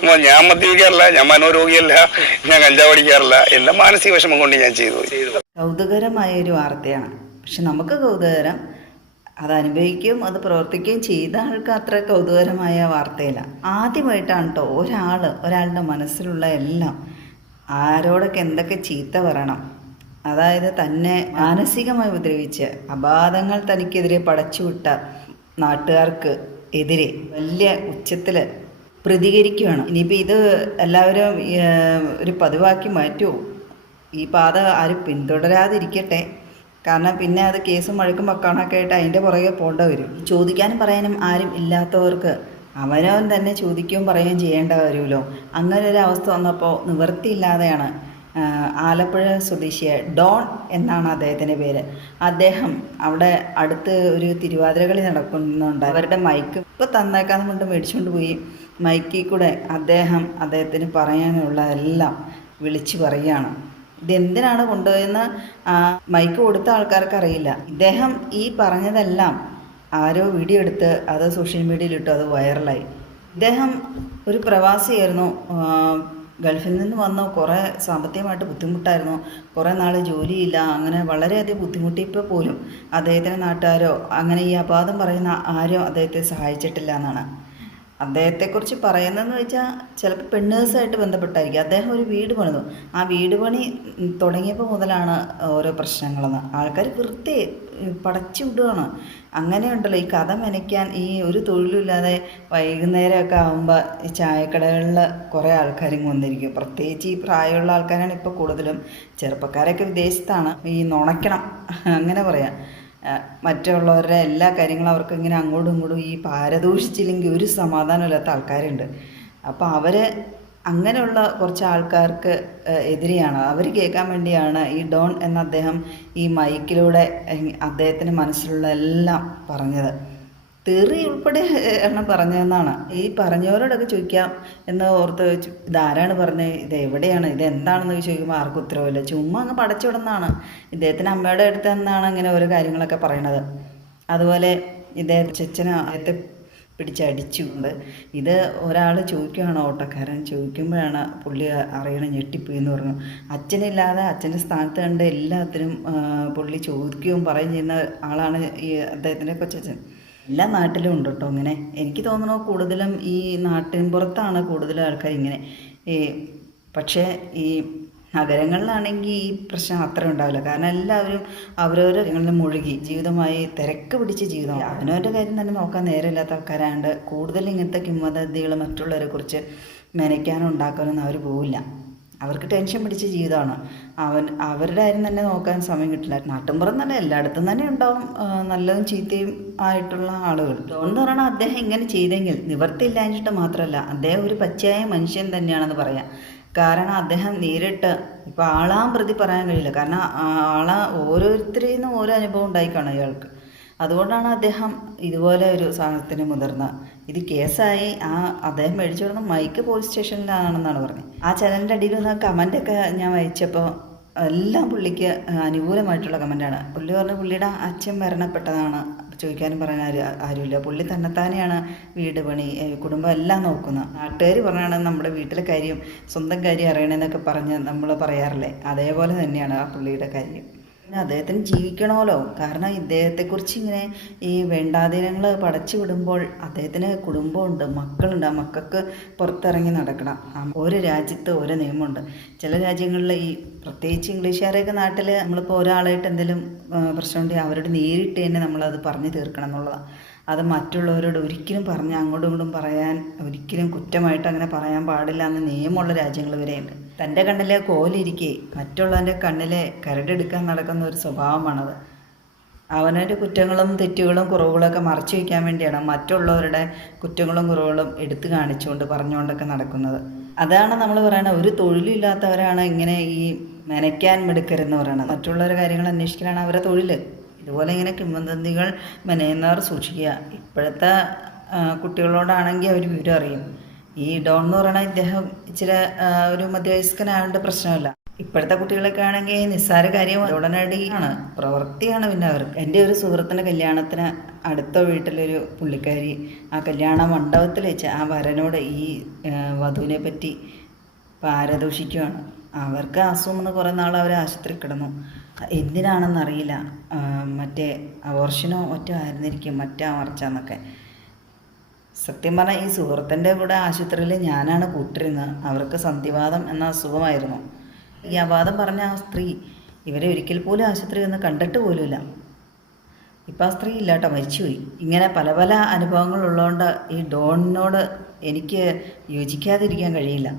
ഞാൻ മദ്യപിക്കാറില്ല ഞാൻ മനോരോഗിയല്ല ഞാൻ കഞ്ചാവ് അടിക്കാറില്ല. എല്ലാം മാനസിക വിഷമം കൊണ്ട് ഞാൻ ചെയ്തു. കൗതുകരമായ ഒരു വാർത്തയാണ്. പക്ഷെ നമുക്ക് കൗതുകരം അത് അനുഭവിക്കുകയും അത് പ്രവർത്തിക്കുകയും ചെയ്ത ആൾക്ക് അത്ര കൗതുകരമായ വാർത്തയില്ല. ആദ്യമായിട്ടാണ് കേട്ടോ ഒരാൾ ഒരാളുടെ മനസ്സിലുള്ള എല്ലാം ആരോടൊക്കെ എന്തൊക്കെ ചീത്ത പറയണം. അതായത് തന്നെ മാനസികമായി ഉപദ്രവിച്ച് അപാധങ്ങൾ തനിക്കെതിരെ പടച്ചുവിട്ട നാട്ടുകാർക്ക് എതിരെ വലിയ ഉച്ചത്തിൽ പ്രതികരിക്കുകയാണ് ഇനിയിപ്പോൾ ഇത് എല്ലാവരും ഒരു പതിവാക്കി മാറ്റുമോ ഈ പാത ആരും പിന്തുടരാതിരിക്കട്ടെ. കാരണം പിന്നെ അത് കേസും വഴക്കും വക്കാണൊക്കെ ആയിട്ട് അതിന്റെ പുറകെ പോകേണ്ട വരും. ചോദിക്കാനും പറയാനും ആരും ഇല്ലാത്തവർക്ക് അവനവൻ തന്നെ ചോദിക്കുകയും പറയുകയും ചെയ്യേണ്ട വരുമല്ലോ. അങ്ങനെ ഒരു അവസ്ഥ വന്നപ്പോൾ നിവൃത്തിയില്ലാതെയാണ് ആലപ്പുഴ സ്വദേശിയായ ഡോൺ എന്നാണ് അദ്ദേഹത്തിന്റെ പേര്. അദ്ദേഹം അവിടെ അടുത്ത് ഒരു തിരുവാതിരകളി നടക്കുന്നുണ്ട്. അവരുടെ മൈക്ക് ഇപ്പോൾ തന്നേക്കാന്ന് കൊണ്ട് മേടിച്ചുകൊണ്ട് പോയി. മൈക്കിൽ കൂടെ അദ്ദേഹം അദ്ദേഹത്തിന് പറയാനുള്ള എല്ലാം വിളിച്ചു പറയുകയാണ്. ഇതെന്തിനാണ് കൊണ്ടുപോയെന്ന് മൈക്ക് കൊടുത്ത ആൾക്കാർക്ക് അറിയില്ല ഇദ്ദേഹം ഈ പറഞ്ഞതെല്ലാം ആരോ വീഡിയോ എടുത്ത് അത് സോഷ്യൽ മീഡിയയിലിട്ടു അത് വൈറലായി. ഇദ്ദേഹം ഒരു പ്രവാസിയായിരുന്നു. ഗൾഫിൽ നിന്ന് വന്നു. കുറേ സാമ്പത്തികമായിട്ട് ബുദ്ധിമുട്ടായിരുന്നു. കുറേ നാൾ ജോലിയില്ല. അങ്ങനെ വളരെയധികം ബുദ്ധിമുട്ടിയപ്പോൾ പോലും അദ്ദേഹത്തിന്റെ നാട്ടുകാരോ അങ്ങനെ ഈ അപാദം പറയുന്ന ആരും അദ്ദേഹത്തെ സഹായിച്ചിട്ടില്ല എന്നാണ്. അദ്ദേഹത്തെക്കുറിച്ച് പറയുന്നതെന്ന് വെച്ചാൽ ചിലപ്പോൾ പെണ്ണേഴ്സായിട്ട് ബന്ധപ്പെട്ടായിരിക്കും. അദ്ദേഹം ഒരു വീട് പണിതു. ആ വീട് പണി തുടങ്ങിയപ്പോൾ മുതലാണ് ഓരോ പ്രശ്നങ്ങളെന്ന്. ആൾക്കാർ വൃത്തി പടച്ചു വിടുകയാണ് അങ്ങനെയുണ്ടല്ലോ ഈ കഥ മെനയ്ക്കാൻ ഈ ഒരു തൊഴിലില്ലാതെ വൈകുന്നേരമൊക്കെ ആകുമ്പോൾ ഈ ചായക്കടകളിൽ കുറേ ആൾക്കാരും വന്നിരിക്കും. പ്രത്യേകിച്ച് ഈ പ്രായമുള്ള ആൾക്കാരാണ് ഇപ്പോൾ കൂടുതലും. ചെറുപ്പക്കാരൊക്കെ വിദേശത്താണ്. ഈ നുണയ്ക്കണം. അങ്ങനെ പറയാം. മറ്റുള്ളവരുടെ എല്ലാ കാര്യങ്ങളും അവർക്ക് ഇങ്ങനെ അങ്ങോട്ടും ഇങ്ങോട്ടും ഈ പാരദൂഷിച്ചില്ലെങ്കിൽ ഒരു സമാധാനമില്ലാത്ത ആൾക്കാരുണ്ട്. അപ്പോൾ അവർ അങ്ങനെയുള്ള കുറച്ച് ആൾക്കാർക്ക് എതിരെയാണ്. അവർ കേൾക്കാൻ വേണ്ടിയാണ് ഈ ഡോൺ എന്ന അദ്ദേഹം ഈ മൈക്കിലൂടെ അദ്ദേഹത്തിന്റെ മനസ്സിലുള്ള എല്ലാം പറഞ്ഞത്. തെറി ഉൾപ്പെടെ എണ്ണം പറഞ്ഞതെന്നാണ്. ഈ പറഞ്ഞവരോടൊക്കെ ചോദിക്കാം എന്ന് ഓർത്ത് ഇതാരാണ് പറഞ്ഞത് ഇത് എവിടെയാണ്? ഇത് എന്താണെന്ന് ചോദിക്കുമ്പോൾ ആർക്കും ഉത്തരവില്ല. ചുമ്മാ അങ്ങ് പടച്ചുവിടുന്നതാണ് ഇദ്ദേഹത്തിന് അമ്മയുടെ അടുത്ത് നിന്നാണ് ഇങ്ങനെ ഓരോ കാര്യങ്ങളൊക്കെ പറയണത്. അതുപോലെ ഇദ്ദേഹത്തെ ചെച്ചനെ അദ്ദേഹത്തെ പിടിച്ചടിച്ചുകൊണ്ട് ഇത് ഒരാൾ ചോദിക്കുകയാണ് ഓട്ടക്കാരൻ ചോദിക്കുമ്പോഴാണ് പുള്ളി അറിയണം ഞെട്ടിപ്പോയി എന്ന് പറഞ്ഞു അച്ഛനില്ലാതെ അച്ഛന്റെ സ്ഥാനത്ത് കണ്ട് എല്ലാത്തിനും പുള്ളി ചോദിക്കുകയും പറയുകയും ചെയ്യുന്ന ആളാണ് ഈ അദ്ദേഹത്തിന്റെ കൊച്ചച്ഛൻ. എല്ലാ നാട്ടിലും ഉണ്ട് കേട്ടോ ഇങ്ങനെ. എനിക്ക് തോന്നുന്നു കൂടുതലും ഈ നാട്ടിൻ പുറത്താണ് കൂടുതലും ആൾക്കാർ ഇങ്ങനെ. ഈ പക്ഷേ ഈ നഗരങ്ങളിലാണെങ്കിൽ ഈ പ്രശ്നം അത്ര ഉണ്ടാവില്ല. കാരണം എല്ലാവരും അവരവരുടെ കാര്യങ്ങളിൽ മുഴുകി ജീവിതമായി തിരക്ക് പിടിച്ച് ജീവിതം. അവനവന്റെ കാര്യം തന്നെ നോക്കാൻ നേരമില്ലാത്ത ആൾക്കാരായതുകൊണ്ട് കൂടുതൽ ഇങ്ങനത്തെ കിംവദന്തികൾ മറ്റുള്ളവരെ കുറിച്ച് മെനയ്ക്കാനും ഉണ്ടാക്കാനൊന്നും അവർ പോവില്ല. അവർക്ക് ടെൻഷൻ പിടിച്ച ജീവിതമാണ്. അവൻ അവരുടെ കാര്യം തന്നെ നോക്കാൻ സമയം കിട്ടില്ല. നാട്ടിൻപുറം തന്നെ എല്ലായിടത്തും തന്നെ ഉണ്ടാവും നല്ലതും ചീത്തയും ആയിട്ടുള്ള ആളുകൾ. ഡോൺ എന്ന് അദ്ദേഹം ഇങ്ങനെ ചെയ്തെങ്കിൽ നിവർത്തിയില്ലാഞ്ഞിട്ട് മാത്രമല്ല അദ്ദേഹം ഒരു പച്ചയായ മനുഷ്യൻ തന്നെയാണെന്ന് പറയാം. കാരണം അദ്ദേഹം നേരിട്ട് ഇപ്പോൾ ആളാം പ്രതി പറയാൻ കഴിയില്ല. കാരണം ആളാ ഓരോരുത്തരിൽ നിന്നും ഓരോ അനുഭവം ഉണ്ടായിക്കാണും അയാൾക്ക് അതുകൊണ്ടാണ് അദ്ദേഹം ഇതുപോലെ ഒരു സാധനത്തിന് മുതിർന്ന. ഇത് കേസായി. ആ അദ്ദേഹം മേടിച്ചു കൊടുക്കുന്ന മൈക്ക് പോലീസ് സ്റ്റേഷനിലാണെന്നാണ് പറഞ്ഞത്. ആ ചാനലിന്റെ അടിയിൽ നിന്ന് കമന്റൊക്കെ ഞാൻ വായിച്ചപ്പോൾ എല്ലാം പുള്ളിക്ക് അനുകൂലമായിട്ടുള്ള കമന്റാണ് പുള്ളി പറഞ്ഞ പുള്ളിയുടെ അച്ഛൻ മരണപ്പെട്ടതാണ്. ചോദിക്കാനും പറയാൻ ആരും ആരുമില്ല. പുള്ളി തന്നെത്താനെയാണ് വീട് പണി കുടുംബം എല്ലാം നോക്കുന്നത്. നാട്ടുകാർ പറഞ്ഞാണ് നമ്മുടെ വീട്ടിലെ കാര്യം സ്വന്തം കാര്യം അറിയണമെന്നൊക്കെ പറഞ്ഞ് നമ്മൾ പറയാറില്ലേ? അതേപോലെ തന്നെയാണ് ആ പുള്ളിയുടെ കാര്യം. പിന്നെ അദ്ദേഹത്തിന് ജീവിക്കണമല്ലോ. കാരണം ഇദ്ദേഹത്തെക്കുറിച്ച് ഇങ്ങനെ ഈ വേണ്ടാധീനങ്ങൾ പടച്ചു വിടുമ്പോൾ അദ്ദേഹത്തിന് കുടുംബമുണ്ട് മക്കളുണ്ട്. ആ മക്കൾക്ക് പുറത്തിറങ്ങി നടക്കണം. ഓരോ രാജ്യത്ത് ഓരോ നിയമമുണ്ട്. ചില രാജ്യങ്ങളിൽ ഈ പ്രത്യേകിച്ച് ഇംഗ്ലീഷുകാരെയൊക്കെ നാട്ടിൽ നമ്മളിപ്പോൾ ഒരാളായിട്ട് എന്തെങ്കിലും പ്രശ്നമുണ്ടെങ്കിൽ അവരോട് നേരിട്ട് തന്നെ നമ്മളത് പറഞ്ഞു തീർക്കണം എന്നുള്ളതാണ് അത് മറ്റുള്ളവരോട് ഒരിക്കലും പറഞ്ഞ് അങ്ങോട്ടും ഇങ്ങോട്ടും പറയാൻ ഒരിക്കലും കുറ്റമായിട്ട് അങ്ങനെ പറയാൻ പാടില്ല എന്ന് നിയമമുള്ള രാജ്യങ്ങൾ വരെയുണ്ട്. തന്റെ കണ്ണിലെ കോലിരിക്കെ മറ്റുള്ളവന്റെ കണ്ണിലെ കരടെടുക്കാൻ നടക്കുന്ന ഒരു സ്വഭാവമാണത്. അവനവന്റെ കുറ്റങ്ങളും തെറ്റുകളും കുറവുകളൊക്കെ മറച്ചു വയ്ക്കാൻ വേണ്ടിയാണ് മറ്റുള്ളവരുടെ കുറ്റങ്ങളും കുറവുകളും എടുത്തു കാണിച്ചുകൊണ്ട് പറഞ്ഞുകൊണ്ടൊക്കെ നടക്കുന്നത്. അതാണ് നമ്മൾ പറയുന്നത് ഒരു തൊഴിലില്ലാത്തവരാണ് ഇങ്ങനെ ഈ മെനയ്ക്കാൻ മെടുക്കരുതെന്ന് പറയുന്നത് മറ്റുള്ളവരുടെ കാര്യങ്ങൾ അന്വേഷിക്കലാണ് അവരെ തൊഴിൽ. ഇതുപോലെ ഇങ്ങനെ കിംവദന്തികൾ മെനയുന്നവർ സൂക്ഷിക്കുക. ഇപ്പോഴത്തെ കുട്ടികളോടാണെങ്കിൽ അവർ വിവരം അറിയും. ഈ ഡോൺ എന്ന് പറയണ ഇദ്ദേഹം ഇച്ചിരി ഒരു മധ്യവയസ്കനായതുകൊണ്ട് പ്രശ്നമില്ല. ഇപ്പോഴത്തെ കുട്ടികളൊക്കെ ആണെങ്കിൽ നിസ്സാര കാര്യം ഉടനടിയാണ് പ്രവൃത്തിയാണ് പിന്നെ അവർക്ക്. എന്റെ ഒരു സുഹൃത്തിന്റെ കല്യാണത്തിന് അടുത്ത വീട്ടിലൊരു പുള്ളിക്കാരി ആ കല്യാണ മണ്ഡപത്തിൽ വെച്ച് ആ വരനോട് ഈ വധുവിനെ പറ്റി പാരദൂഷിക്കുകയാണ് അവർക്ക് അസുഖം വന്ന് കുറേ നാൾ അവർ ആശുപത്രി കിടന്നു. എന്തിനാണെന്നറിയില്ല. മറ്റേ അബോർഷനോ ഒറ്റ ആയിരുന്നിരിക്കും. മറ്റേ മറിച്ചാന്നൊക്കെ. സത്യം പറഞ്ഞാൽ ഈ സുഹൃത്തിന്റെ കൂടെ ആശുപത്രിയിൽ ഞാനാണ് കൂട്ടിരുന്നത്. അവർക്ക് സന്ധിവാദം എന്ന അസുഖമായിരുന്നു. ഈ അപാദം പറഞ്ഞ ആ സ്ത്രീ ഇവരെ ഒരിക്കൽ പോലും ആശുപത്രി ഒന്ന് കണ്ടിട്ട് പോലുമില്ല. ഇപ്പം ആ സ്ത്രീ ഇല്ലാട്ടോ മരിച്ചുപോയി. ഇങ്ങനെ പല പല അനുഭവങ്ങളുള്ളതുകൊണ്ട് ഈ ഡോണിനോട് എനിക്ക് യോജിക്കാതിരിക്കാൻ കഴിയില്ല.